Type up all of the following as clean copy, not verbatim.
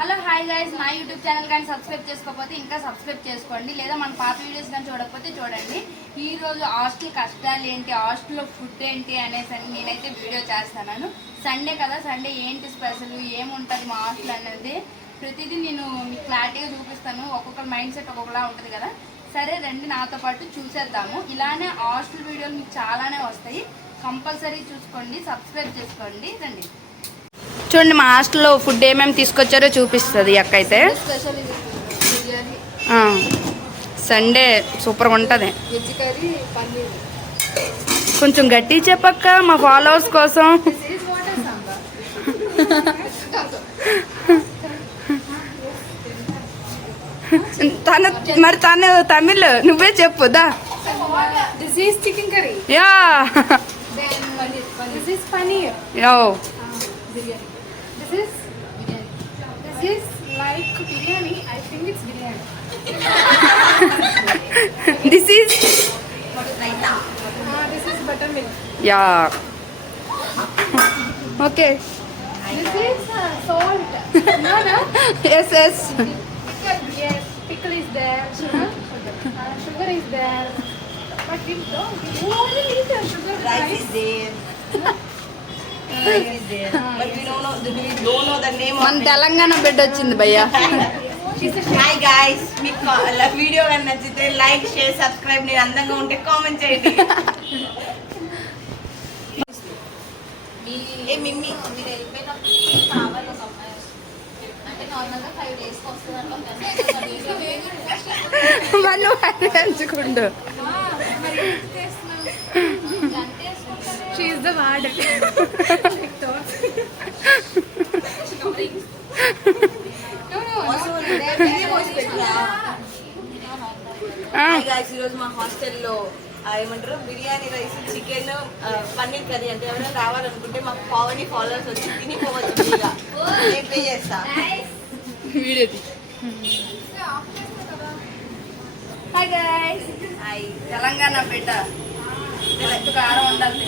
Hello hi guys, నా YouTube channel కానీ subscribe చేసుకోకపోతే ఇంకా సబ్స్క్రైబ్ చేసుకోండి, లేదా మన పాత వీడియోస్ కానీ చూడకపోతే చూడండి. ఈరోజు హాస్టల్ కష్టాలు ఏంటి, హాస్టల్లో ఫుడ్ ఏంటి అనేసి నేనైతే వీడియో చేస్తున్నాను. సండే కదా, సండే ఏంటి స్పెషల్, ఏముంటుంది మా హాస్టల్ అనేది ప్రతిదీ నేను మీకు క్లారిటీగా చూపిస్తాను. ఒక్కొక్కరి మైండ్ సెట్ ఒక్కొక్కలా ఉంటుంది కదా. సరే రండి, నాతో పాటు చూసేద్దాము. ఇలానే హాస్టల్ వీడియోలు మీకు చాలానే వస్తాయి, కంపల్సరీ చూసుకోండి, సబ్స్క్రైబ్ చేసుకోండి. రండి చూడండి, మా హాస్టల్లో ఫుడ్ ఏమేమి తీసుకొచ్చారో చూపిస్తుంది అక్క అయితే. సండే సూపర్గా ఉంటుంది. కొంచెం గట్టి చెప్పక్క మా ఫాలోవర్స్ కోసం. మరి తను తమిళ్, నువ్వే చెప్పు దా. Yeah This is like biryani. I think it's biryani. This is This is buttermilk. yeah. Okay. This is salt. No. Yes. Yes. Pickle is there. Sugar is there. But we only need the sugar. Rice is there. But we don't know the name of మన తెలంగాణ బిడ్డ వచ్చింది భయ్యా. Hi guys, మీకు video కానీ నచ్చితే like, share, subscribe. నేను అందంగా ఉంటే కామెంట్ చేయండి. ఏ మిమ్మీ మీరు వెళ్ళిపోయినప్పుడు కావాలి ఒక అమ్మాయి అంటే నార్మల్గా 5 days వస్తుందంటే మనం పెంచుకుంటూ She is the warden. Hi guys, ఈరోజు మా హాస్టల్లో ఏమంటారు biryani rice, chicken, paneer curry. అంటే ఎవరైనా రావాలనుకుంటే మాకు పావని ఫాలోవర్స్ వచ్చి తినిపోవచ్చు. ఫ్రీగా నేను పే చేస్తా. Video. Hi guys, hi. Telangana బిడ్డ కారం ఉండాలి.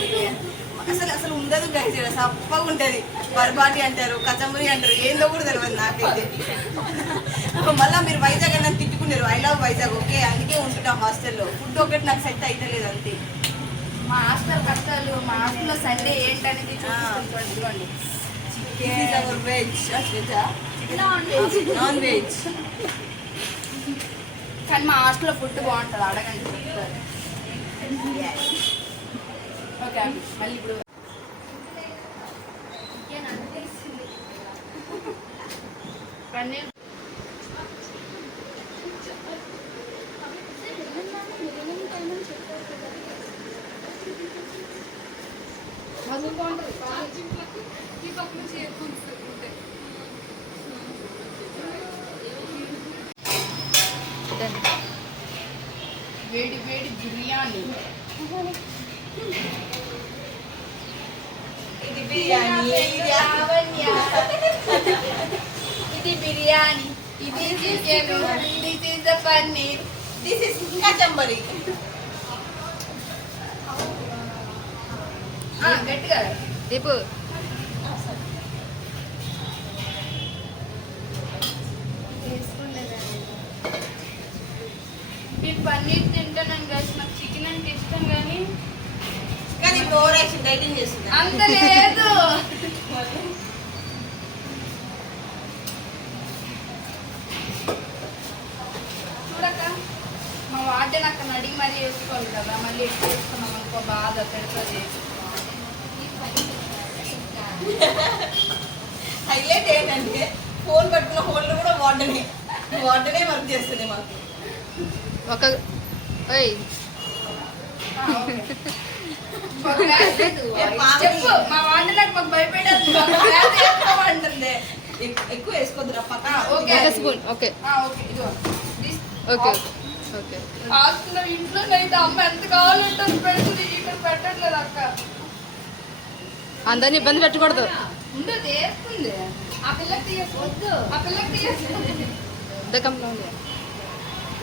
అసలు ఉండదు గైస్, సప్పగా ఉంటుంది. బర్బాటి అంటారు, కచమరి అంటారు, ఏందో కూడా తెలియదు నాకైతే. మళ్ళీ మీరు వైజాగ్ అన్న తిట్టుకున్నారు. I love Vizag. ఓకే, అందుకే ఉంటున్నాం హాస్టల్లో. ఫుడ్ ఒకటి నాకు సెట్ అయితే లేదు అంతే. మా హాస్టల్ కష్టాలు, మా హాస్టల్లో సండే ఏంటనేది చూడండి. Veg non veg. కానీ మా హాస్టల్లో ఫుడ్ బాగుంటుంది, అడగండి. ఓకే, మళ్ళీ ఇప్పుడు పన్నీర్ వేడి వేడి బిర్యానీ. ఇది బిర్యానీ, ఇది బిర్యానీ, ఇది chicken, this is the paneer, this is kachambari. గట్టిగా దీపు. ఈ పన్నీర్ తింటాను గైస్, నాకు చికెన్ అంటే ఇష్టం కానీ ఇప్పుడు ఓవర్ యాక్షన్ డైటింగ్ చేస్తుంది. అంత లేదు. చూడక మా వార్డెన్ అక్కడ అడిగి మరీ వేసుకోవాలి కదా, మళ్ళీ ఎక్కువ వేసుకున్నాం అనుకో బాధ పెడుతుంది. హైలైట్ ఏంటంటే ఫోన్ పట్టుకున్న హోల్డర్ కూడా వార్డనే వర్క్ చేస్తుంది మాకు. ఒక చెప్పు, మా వార్డెన్ నాకు మాకు భయపెట్టాలి. ఎక్కువ వేసుకోద్దురా పక్కన. Okay okay okay okay. హాస్టల్లో ఇంట్లో అయితే అమ్మ ఎంత కావాలంటే పెడుతుంది, ఇక్కడ పెట్టట్లేదు అక్క. అందరిని ఇబ్బంది పెట్టకూడదు. ఉండదు, వేస్తుంది. ఆ పిల్లకి తీయొద్దు, ఆ పిల్లకి తీయొస్తుంది.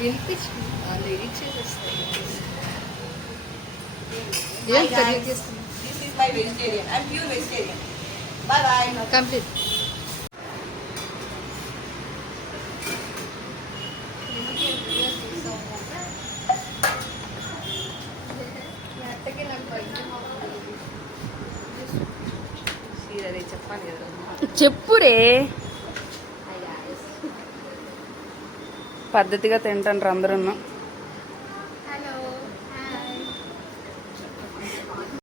వినిపించింది This is my vegetarian. I'm pure vegetarian. Bye bye. Complete. చెప్పాలి కదా చెప్పురే. పద్ధతిగా తింటాండ్రు అందరూ.